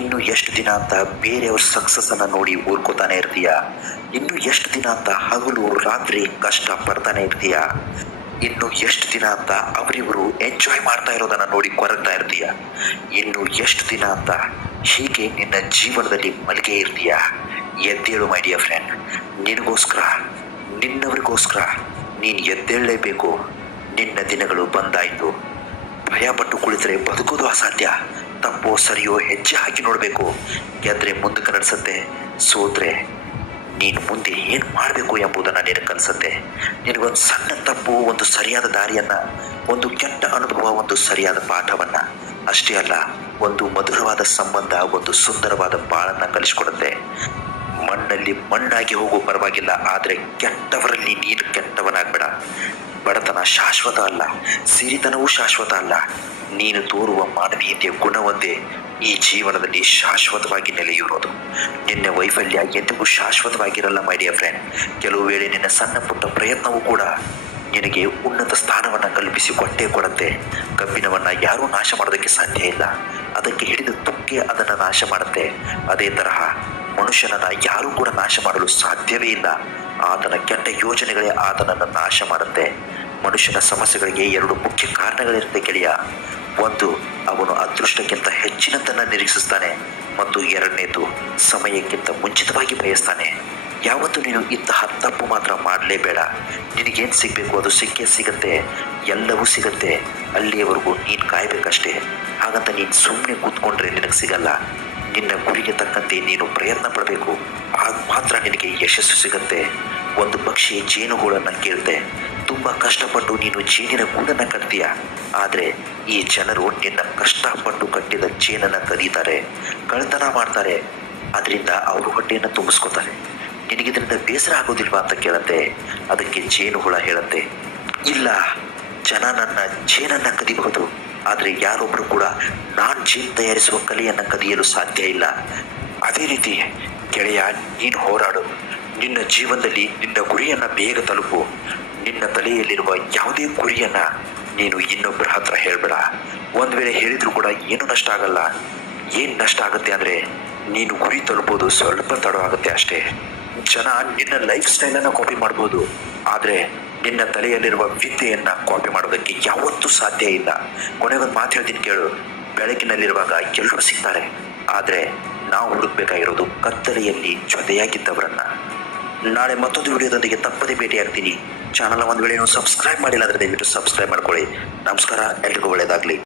ಇನ್ನು ಎಷ್ಟು ದಿನ ಅಂತ ಬೇರೆಯವ್ರ ಸಕ್ಸಸ್ಸನ್ನು ನೋಡಿ ಊರ್ಕೋತಾನೆ ಇರ್ತೀಯ? ಇನ್ನು ಎಷ್ಟು ದಿನ ಅಂತ ಹಗಲು ರಾತ್ರಿ ಕಷ್ಟ ಪಡ್ತಾನೆ ಇರ್ತೀಯ? ಇನ್ನು ಎಷ್ಟು ದಿನ ಅಂತ ಅವರಿವರು ಎಂಜಾಯ್ ಮಾಡ್ತಾ ಇರೋದನ್ನ ನೋಡಿ ಕೊರಗ್ತಾ ಇರ್ತೀಯ? ಇನ್ನು ಎಷ್ಟು ದಿನ ಅಂತ ಹೀಗೆ ನಿನ್ನ ಜೀವನದಲ್ಲಿ ಮಲಗೇ ಇರ್ತೀಯ? ಎದ್ದೇಳು ಮೈ ಡಿಯರ್ ಫ್ರೆಂಡ್. ನಿನಗೋಸ್ಕರ, ನಿನ್ನವರಿಗೋಸ್ಕರ ನೀನು ಎದ್ದೇಳಲೇಬೇಕು. ನಿನ್ನ ದಿನಗಳು ಬಂದಾಯಿತು. ಭಯಪಟ್ಟು ಕುಳಿತರೆ ಬದುಕೋದು ಅಸಾಧ್ಯ. ತಪ್ಪೋ ಸರಿಯೋ ಹೆಜ್ಜೆ ಹಾಕಿ ನೋಡಬೇಕು. ಗೆದ್ರೆ ಮುಂದಕ್ಕೆ ನಡೆಸುತ್ತೆ, ಸೋತ್ರೆ ನೀನು ಮುಂದೆ ಏನು ಮಾಡಬೇಕು ಎಂಬುದನ್ನು ನಿನಗೆ ಕಲಿಸುತ್ತೆ. ನಿನಗೊಂದು ಸಣ್ಣ ತಪ್ಪು ಒಂದು ಸರಿಯಾದ ದಾರಿಯನ್ನು, ಒಂದು ಕೆಟ್ಟ ಅನುಭವ ಒಂದು ಸರಿಯಾದ ಪಾಠವನ್ನು, ಅಷ್ಟೇ ಅಲ್ಲ ಒಂದು ಮಧುರವಾದ ಸಂಬಂಧ, ಒಂದು ಸುಂದರವಾದ ಬಾಳನ್ನು ಕಲಿಸ್ಕೊಡುತ್ತೆ. ಮಣ್ಣಲ್ಲಿ ಮಣ್ಣಾಗಿ ಹೋಗೋ ಪರವಾಗಿಲ್ಲ, ಆದರೆ ಕೆಟ್ಟವರಲ್ಲಿ ನೀನು ಕೆಟ್ಟವನಾಗಬೇಡ. ಬಡತನ ಶಾಶ್ವತ ಅಲ್ಲ, ಸಿರಿತನವೂ ಶಾಶ್ವತ ಅಲ್ಲ. ನೀನು ತೋರುವ ಮಾನವೀಯತೆಯ ಗುಣವೊಂದೇ ಈ ಜೀವನದಲ್ಲಿ ಶಾಶ್ವತವಾಗಿ ನೆಲೆಯೂರೋದು. ನಿನ್ನ ವೈಫಲ್ಯ ಎಂದಿಗೂ ಶಾಶ್ವತವಾಗಿರಲ್ಲ ಮೈ ಡಿಯರ್ ಫ್ರೆಂಡ್. ಕೆಲವು ವೇಳೆ ನಿನ್ನ ಸಣ್ಣ ಪುಟ್ಟ ಪ್ರಯತ್ನವೂ ಕೂಡ ನಿನಗೆ ಉನ್ನತ ಸ್ಥಾನವನ್ನು ಕಲ್ಪಿಸಿ ಕೊಡುತ್ತೆ. ಕಬ್ಬಿಣವನ್ನು ಯಾರೂ ನಾಶ ಮಾಡೋದಕ್ಕೆ ಸಾಧ್ಯ ಇಲ್ಲ, ಅದಕ್ಕೆ ಹಿಡಿದ ತುಕ್ಕೆ ಅದನ್ನು ನಾಶ ಮಾಡುತ್ತೆ. ಅದೇ ತರಹ ಮನುಷ್ಯನನ್ನು ಯಾರೂ ಕೂಡ ನಾಶ ಮಾಡಲು ಸಾಧ್ಯವೇ ಇಲ್ಲ. ಆತನ ಕೆಟ್ಟ ಯೋಜನೆಗಳೇ ಆತನನ್ನು ನಾಶ ಮಾಡುತ್ತೆ. ಮನುಷ್ಯನ ಸಮಸ್ಯೆಗಳಿಗೆ ಎರಡು ಮುಖ್ಯ ಕಾರಣಗಳಿರುತ್ತೆ ಗೆಳೆಯ. ಒಂದು, ಅವನು ಅದೃಷ್ಟಕ್ಕಿಂತ ಹೆಚ್ಚಿನದನ್ನು ನಿರೀಕ್ಷಿಸ್ತಾನೆ, ಮತ್ತು ಎರಡನೇದು, ಸಮಯಕ್ಕಿಂತ ಮುಂಚಿತವಾಗಿ ಬಯಸ್ತಾನೆ. ಯಾವತ್ತೂ ನೀನು ಇಂತಹ ತಪ್ಪು ಮಾತ್ರ ಮಾಡಲೇಬೇಡ. ನಿನಗೇನು ಸಿಗಬೇಕು ಅದು ಸಿಕ್ಕೇ ಸಿಗತ್ತೆ, ಎಲ್ಲವೂ ಸಿಗತ್ತೆ. ಅಲ್ಲಿಯವರೆಗೂ ನೀನು ಕಾಯಬೇಕಷ್ಟೇ. ಹಾಗಂತ ನೀನು ಸುಮ್ಮನೆ ಕೂತ್ಕೊಂಡ್ರೆ ನಿನಗೆ ಸಿಗಲ್ಲ. ನಿನ್ನ ಗುರಿಗೆ ತಕ್ಕಂತೆ ನೀನು ಪ್ರಯತ್ನ ಪಡಬೇಕು, ಆಗ ಮಾತ್ರ ನಿನಗೆ ಯಶಸ್ಸು ಸಿಗತ್ತೆ. ಒಂದು ಪಕ್ಷಿ ಜೇನುಗೂಡನ್ನು ಕೇಳುತ್ತೆ. ತುಂಬ ಕಷ್ಟಪಟ್ಟು ನೀನು ಜೇನಿನ ಗೂಡನ್ನು ಕಟ್ತೀಯ, ಆದರೆ ಈ ಜನರು ನಿನ್ನ ಕಷ್ಟಪಟ್ಟು ಕಟ್ಟಿದ ಜೇನನ್ನು ಕದೀತಾರೆ, ಕಳ್ತನ ಮಾಡ್ತಾರೆ. ಅದರಿಂದ ಅವರು ಹೊಟ್ಟೆಯನ್ನು ತುಂಬಿಸ್ಕೊತಾರೆ. ನಿನಗಿದ್ರಿಂದ ಬೇಸರ ಆಗೋದಿಲ್ವಾ ಅಂತ ಕೇಳುತ್ತೆ. ಅದಕ್ಕೆ ಜೇನುಹುಳ ಹೇಳುತ್ತೆ, ಇಲ್ಲ, ಜನ ನನ್ನ ಜೇನನ್ನು ಕದಿಬಹುದು, ಆದರೆ ಯಾರೊಬ್ಬರು ಕೂಡ ನಾನು ಜೇನು ತಯಾರಿಸುವ ಕಲೆಯನ್ನು ಕದಿಯಲು ಸಾಧ್ಯ ಇಲ್ಲ. ಅದೇ ರೀತಿ ಗೆಳೆಯ, ನೀನು ಹೋರಾಡು. ನಿನ್ನ ಜೀವನದಲ್ಲಿ ನಿನ್ನ ಗುರಿಯನ್ನು ಬೇಗ ತಲುಪು. ನಿನ್ನ ತಲೆಯಲ್ಲಿರುವ ಯಾವುದೇ ಗುರಿಯನ್ನು ನೀನು ಇನ್ನೊಬ್ಬರ ಹತ್ರ ಹೇಳಬೇಡ. ಒಂದು ವೇಳೆ ಹೇಳಿದರೂ ಕೂಡ ಏನು ನಷ್ಟ ಆಗಲ್ಲ. ಏನು ನಷ್ಟ ಆಗುತ್ತೆ ಅಂದರೆ ನೀನು ಗುರಿ ತಲುಪೋದು ಸ್ವಲ್ಪ ತಡವಾಗುತ್ತೆ ಅಷ್ಟೇ. ಜನ ನಿನ್ನ ಲೈಫ್ ಸ್ಟೈಲನ್ನು ಕಾಪಿ ಮಾಡ್ಬೋದು, ಆದರೆ ನಿನ್ನ ತಲೆಯಲ್ಲಿರುವ ವಿದ್ಯೆಯನ್ನು ಕಾಪಿ ಮಾಡೋದಕ್ಕೆ ಯಾವತ್ತೂ ಸಾಧ್ಯ ಇಲ್ಲ. ಕೊನೆಗೊಂದು ಮಾತು ಹೇಳ್ತೀನಿ ಕೇಳು. ಬೆಳಕಿನಲ್ಲಿರುವಾಗ ಎಲ್ಲರೂ ಸಿಗ್ತಾರೆ, ಆದರೆ ನಾವು ಹುಡುಕಬೇಕಾಗಿರೋದು ಕತ್ತಲೆಯಲ್ಲಿ ಜೊತೆಯಾಗಿದ್ದವರನ್ನ. ನಾಳೆ ಮತ್ತೊಂದು ವಿಡಿಯೋದೊಂದಿಗೆ ತಪ್ಪದೇ ಭೇಟಿಯಾಗ್ತೀನಿ. ಚಾನಲ್ ಒಂದು ವೇಳೆ ನೀವು ಸಬ್ಸ್ಕ್ರೈಬ್ ಮಾಡಿಲ್ಲ ಅಂದರೆ ದಯವಿಟ್ಟು ಸಬ್ಸ್ಕ್ರೈಬ್ ಮಾಡ್ಕೊಳ್ಳಿ. ನಮಸ್ಕಾರ, ಎಲ್ರಿಗೂ ಒಳ್ಳೆಯದಾಗಲಿ.